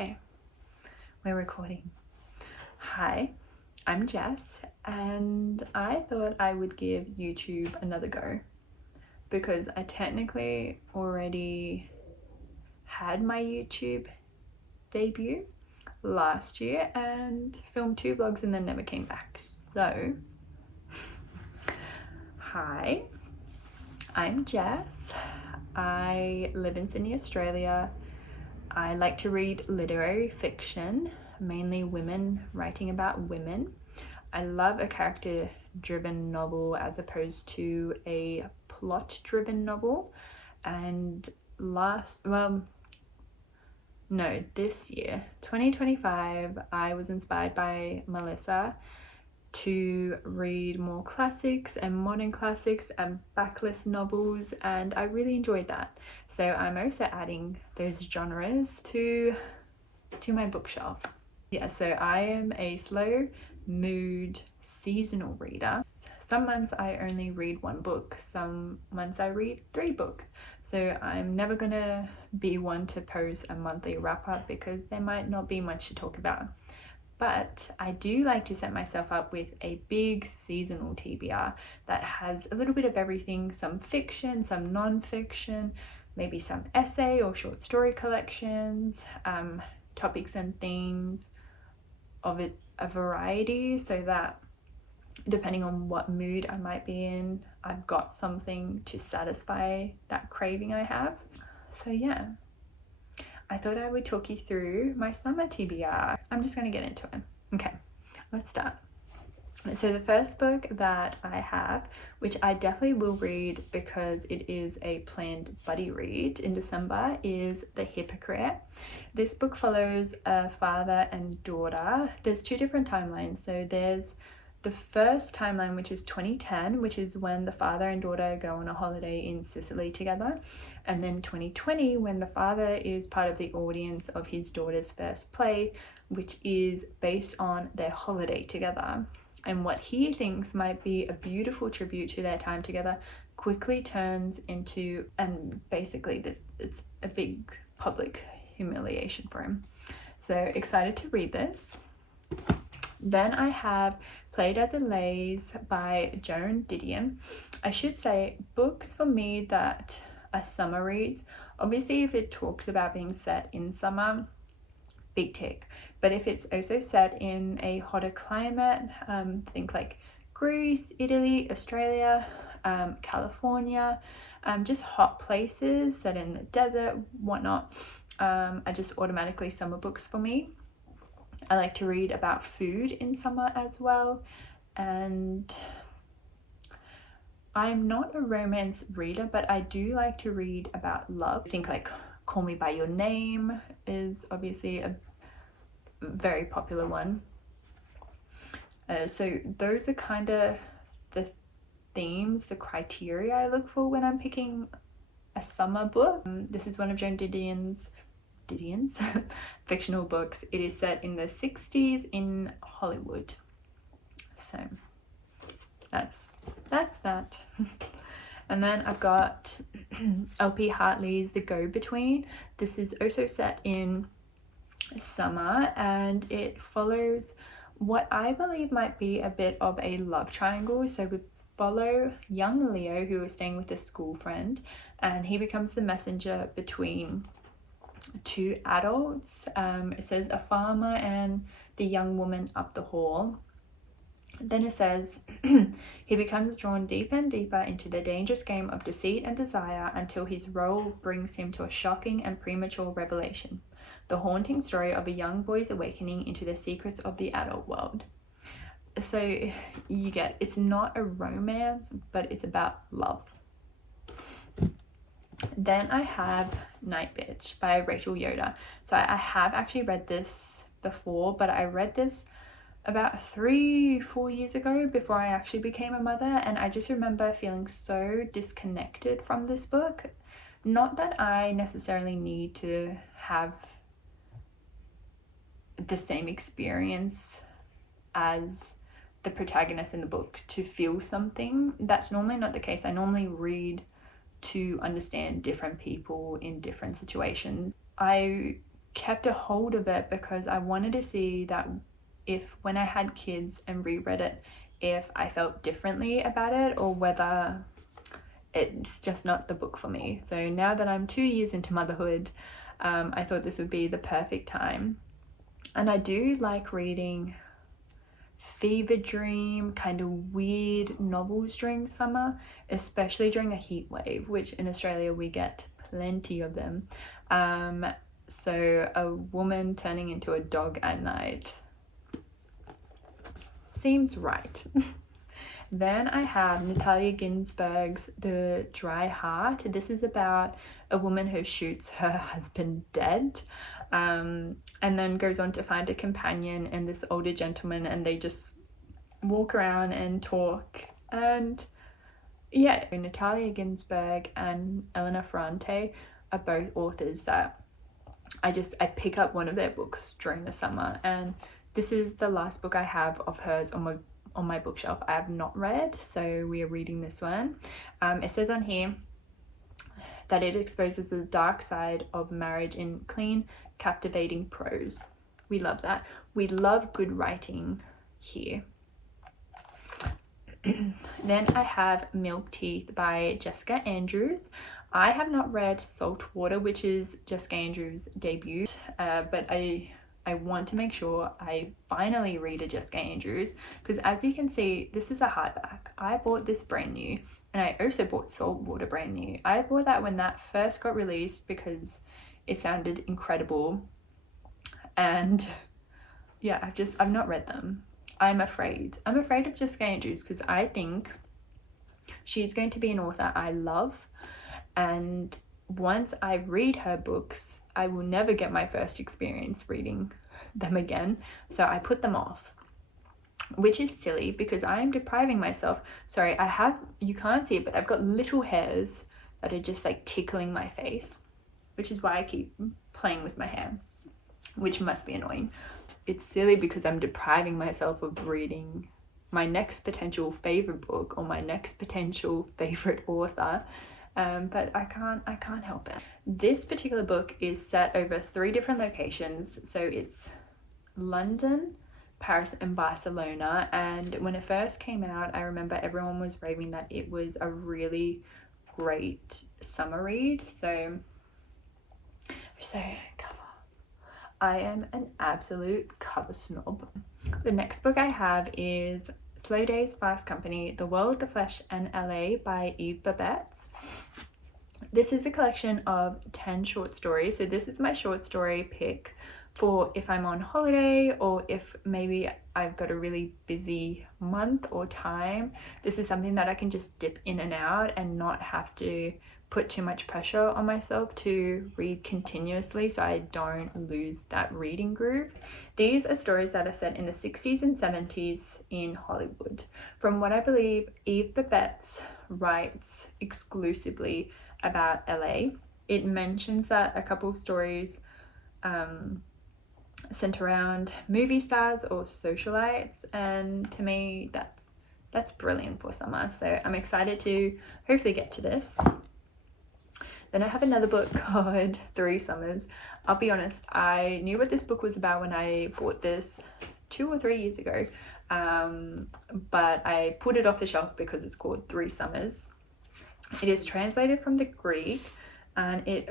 Okay, we're recording. Hi, I'm Jess, and I thought I would give YouTube another go because I technically already had my YouTube debut last year and filmed 2 vlogs and then never came back. So, hi, I'm Jess. I live in Sydney, Australia. I like to read literary fiction, mainly women writing about women. I love a character-driven novel as opposed to a plot-driven novel. And this year, 2025, I was inspired by Melissa to read more classics and modern classics and backlist novels, and I really enjoyed that. So I'm also adding those genres to my bookshelf. Yeah, so I am a slow mood seasonal reader. Some months I only read 1 book, some months I read 3 books. So I'm never gonna be one to post a monthly wrap up because there might not be much to talk about. But I do like to set myself up with a big seasonal TBR that has a little bit of everything, some fiction, some non-fiction, maybe some essay or short story collections, topics and themes of a variety, so that depending on what mood I might be in, I've got something to satisfy that craving I have. So yeah, I thought I would talk you through my summer TBR. I'm just going to get into it. Okay, let's start. So the first book that I have, which I definitely will read because it is a planned buddy read in December, is The Hypocrite. This book follows a father and daughter. There's 2 different timelines. So there's the first timeline, which is 2010, which is when the father and daughter go on a holiday in Sicily together. And then 2020, when the father is part of the audience of his daughter's first play, which is based on their holiday together. And what he thinks might be a beautiful tribute to their time together quickly turns into, and basically it's a big public humiliation for him. So excited to read this. Then I have Played as It Lays by Joan Didion. I should say, books for me that are summer reads, obviously if it talks about being set in summer, big tick. But if it's also set in a hotter climate, think like Greece, Italy, Australia, California, just hot places set in the desert, whatnot, are just automatically summer books for me. I like to read about food in summer as well, and I'm not a romance reader, but I do like to read about love. I think like Call Me By Your Name is obviously a very popular one. So those are kind of the themes, the criteria I look for when I'm picking a summer book. This is one of Joan Didion's fictional books. It is set in the 60s in Hollywood. So that's that. And then I've got LP Hartley's The Go-Between. This is also set in summer, and it follows what I believe might be a bit of a love triangle. So we follow young Leo, who is staying with a school friend, and he becomes the messenger between 2 adults. It says a farmer and the young woman up the hall. Then it says he becomes drawn deeper and deeper into the dangerous game of deceit and desire until his role brings him to a shocking and premature revelation, the haunting story of a young boy's awakening into the secrets of the adult world. So you get, it's not a romance, but it's about love. Then I have Nightbitch by Rachel Yoder. So I have actually read this before, but I read this about 3-4 years ago before I actually became a mother, and I just remember feeling so disconnected from this book. Not that I necessarily need to have the same experience as the protagonist in the book to feel something. That's normally not the case. I normally read to understand different people in different situations. I kept a hold of it because I wanted to see that if when I had kids and reread it, if I felt differently about it or whether it's just not the book for me. So now that I'm 2 years into motherhood, I thought this would be the perfect time. And I do like reading fever dream kind of weird novels during summer, especially during a heat wave, which in Australia we get plenty of them. So a woman turning into a dog at night seems right. Then I have Natalia Ginzburg's The Dry Heart. This is about a woman who shoots her husband dead, and then goes on to find a companion and this older gentleman, and they just walk around and talk. And yeah, Natalia Ginzburg and Elena Ferrante are both authors that I pick up one of their books during the summer, and this is the last book I have of hers on my bookshelf I have not read, so we are reading this one. It says on here that it exposes the dark side of marriage in clean, captivating prose. We love that. We love good writing here. Then I have Milk Teeth by Jessica Andrews. I have not read Saltwater, which is Jessica Andrews' debut, but I want to make sure I finally read a Jessica Andrews, because as you can see, this is a hardback. I bought this brand new, and I also bought Saltwater brand new. I bought that when that first got released because it sounded incredible, and yeah, I've not read them. I'm afraid of Jessica Andrews because I think she's going to be an author I love, and once I read her books, I will never get my first experience reading them again. So I put them off, which is silly because I am depriving myself. Sorry, you can't see it, but I've got little hairs that are just like tickling my face, which is why I keep playing with my hair, which must be annoying. It's silly because I'm depriving myself of reading my next potential favorite book or my next potential favorite author. But I can't help it. This particular book is set over 3 different locations. So it's London, Paris, and Barcelona. And when it first came out, I remember everyone was raving that it was a really great summer read. So cover. I am an absolute cover snob. The next book I have is Slow Days, Fast Company, The World, the Flesh, and LA by babitz. This is a collection of 10 short stories. So this is my short story pick for if I'm on holiday or if maybe I've got a really busy month or time. This is something that I can just dip in and out and not have to put too much pressure on myself to read continuously so I don't lose that reading groove. These are stories that are set in the 60s and 70s in Hollywood. From what I believe, babitz writes exclusively about LA. It mentions that a couple of stories center around movie stars or socialites, and to me that's brilliant for summer, so I'm excited to hopefully get to this. Then I have another book called 3 Summers. I'll be honest, I knew what this book was about when I bought this 2 or 3 years ago, but I put it off the shelf because it's called 3 Summers. It is translated from the Greek, and it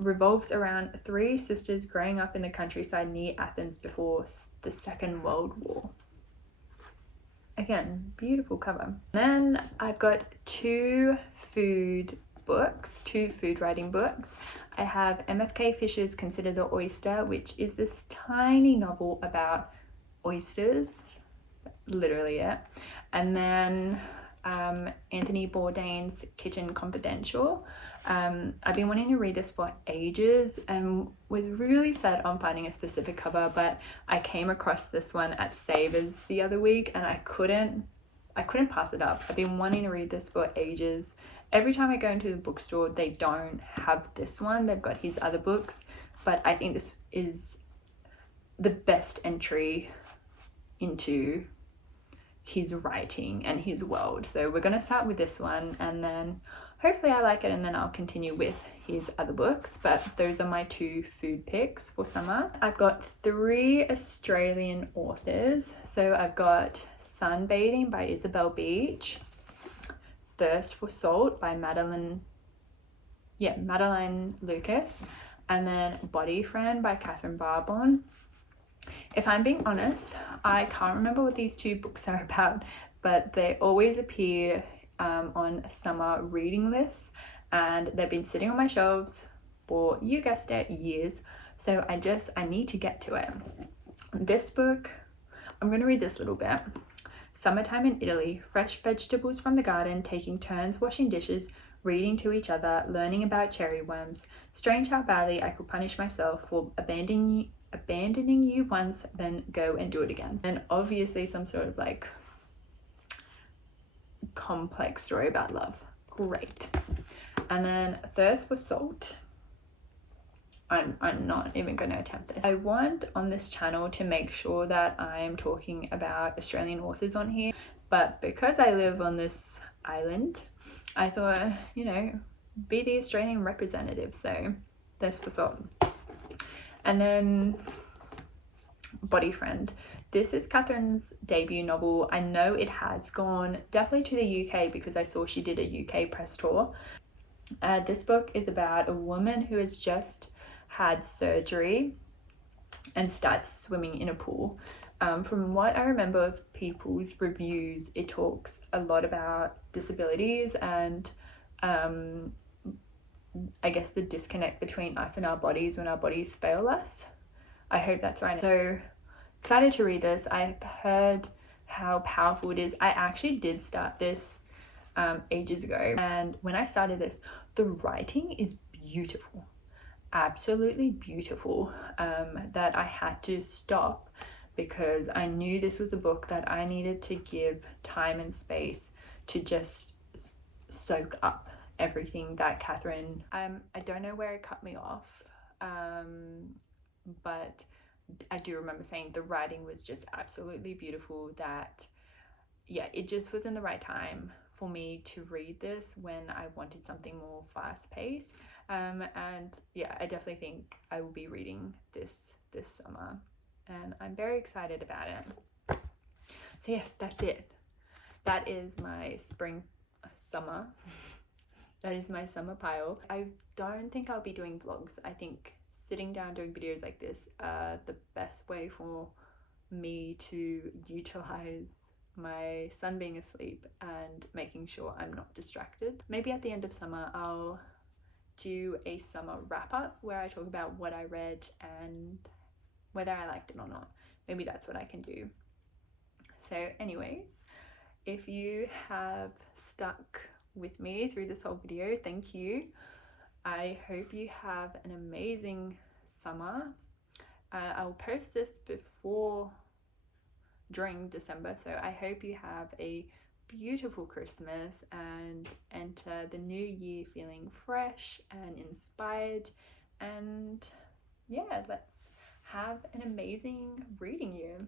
revolves around 3 sisters growing up in the countryside near Athens before the Second World War. Again, beautiful cover. Then I've got 2 food writing books. I have m.f.k. Fisher's Consider the Oyster, which is this tiny novel about oysters, literally it. And then Anthony Bourdain's Kitchen Confidential. I've been wanting to read this for ages and was really set on finding a specific cover, but I came across this one at Savers the other week and I couldn't pass it up. I've been wanting to read this for ages. Every time I go into the bookstore, they don't have this one. They've got his other books, but I think this is the best entry into his writing and his world. So we're going to start with this one, and then hopefully I like it, and then I'll continue with his other books. But those are my 2 food picks for summer. I've got 3 Australian authors. So I've got Sunbathing by Isobel Beech, Thirst for Salt by Madeline Lucas, and then Body Friend by Katherine Brabon. If I'm being honest, I can't remember what these 2 books are about, but they always appear on summer reading lists, and they've been sitting on my shelves for, you guessed it, years. So I need to get to it. This book, I'm going to read this little bit. Summertime in Italy, fresh vegetables from the garden, taking turns washing dishes, reading to each other, learning about cherry worms. Strange how badly I could punish myself for abandoning you once, then go and do it again. And obviously some sort of like complex story about love. Great. And then Thirst for Salt. I'm not even going to attempt this. I want on this channel to make sure that I'm talking about Australian authors on here, but because I live on this island, I thought, you know, be the Australian representative. So Thirst for Salt. And then Body Friend. This is Katherine's debut novel. I know it has gone definitely to the UK because I saw she did a UK press tour. This book is about a woman who has just had surgery and starts swimming in a pool. From what I remember of people's reviews, it talks a lot about disabilities and I guess the disconnect between us and our bodies when our bodies fail us. I hope that's right. So excited to read this. I've heard how powerful it is. I actually did start this ages ago, and when I started this, the writing is beautiful, absolutely beautiful, that I had to stop because I knew this was a book that I needed to give time and space to just soak up everything that Katherine, I don't know where it cut me off, but I do remember saying the writing was just absolutely beautiful, that yeah, it just was in the right time for me to read this when I wanted something more fast-paced, and yeah, I definitely think I will be reading this summer, and I'm very excited about it. So yes, that's it. That is my summer that is my summer pile. I don't think I'll be doing vlogs. I think sitting down doing videos like this are the best way for me to utilize my son being asleep and making sure I'm not distracted. Maybe at the end of summer I'll do a summer wrap-up where I talk about what I read and whether I liked it or not. Maybe that's what I can do. So anyways, if you have stuck with me through this whole video, thank you. I hope you have an amazing summer. I'll post this during December, so I hope you have a beautiful Christmas and enter the new year feeling fresh and inspired, and yeah, let's have an amazing reading year.